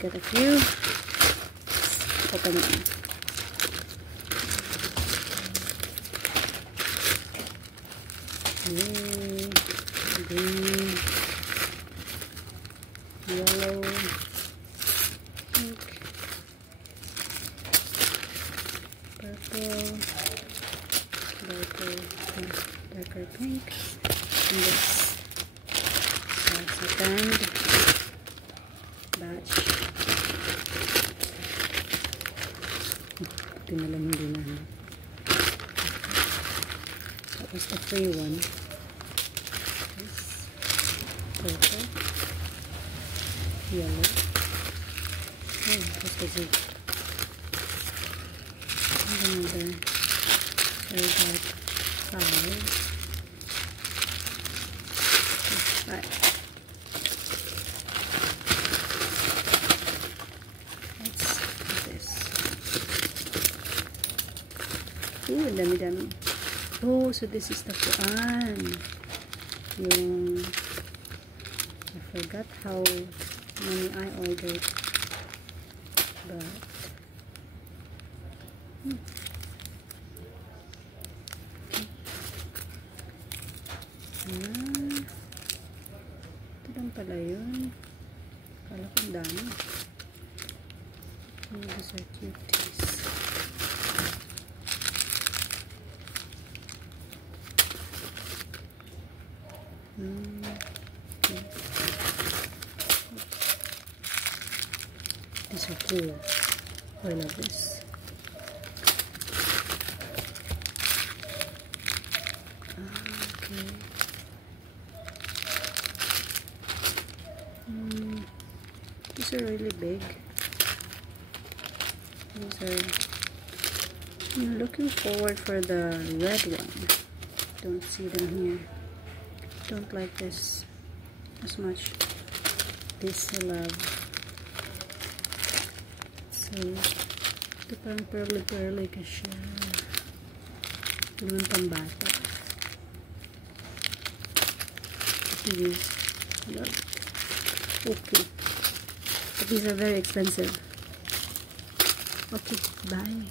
got a few. Open them. Green, yellow, pink, purple, darker pink, and this second batch. Ito na lang hindi na. That was the free one. Purple, yellow. Oh, this is it. Another very dark flowers. Right. What's this? Ooh, dami-dami. Oh, so this is the kuan. Yung I forgot how many I ordered, but ito lang pala yun. Kala ko ang dami. Oh, these are cuties. Okay. These are cool. I love this. Okay. These are really big. These are. I'm looking forward for the red one. Don't see them here. Don't like this as much. This I love. So, ito parang pearly ka siya. Ito naman pambata. These, look. Okay. But these are very expensive. Okay, bye.